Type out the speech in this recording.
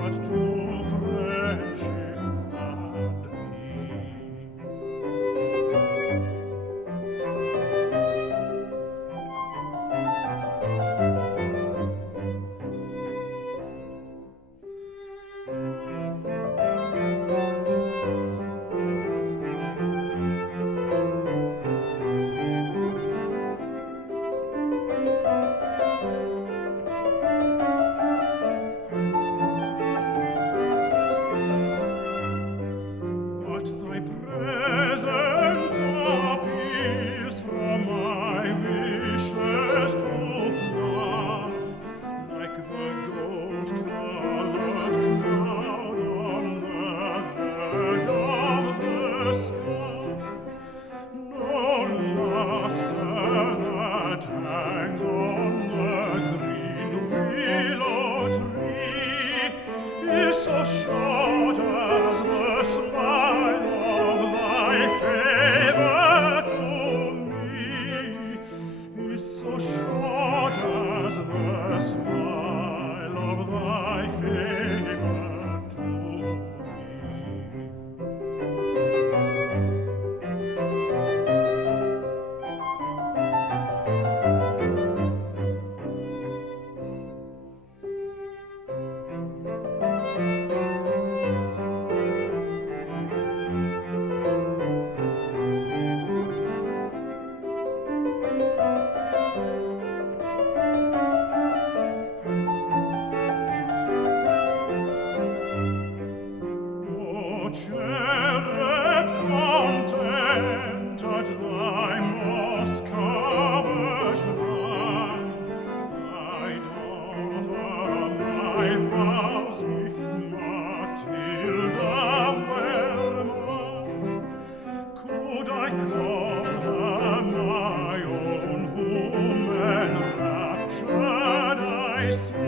but to friendship and but thy presence appears from my wishes to fly, like the gold-colored cloud on the verge of the sky. No luster that hangs on the green willow tree is so short as the smile of thy favor to me, is so short as the smile of thy favor to me. O cherub content at thy moss-covered shrine, I'd offer my vows if Matilda were mine. Could I call her my own, whom enraptured I see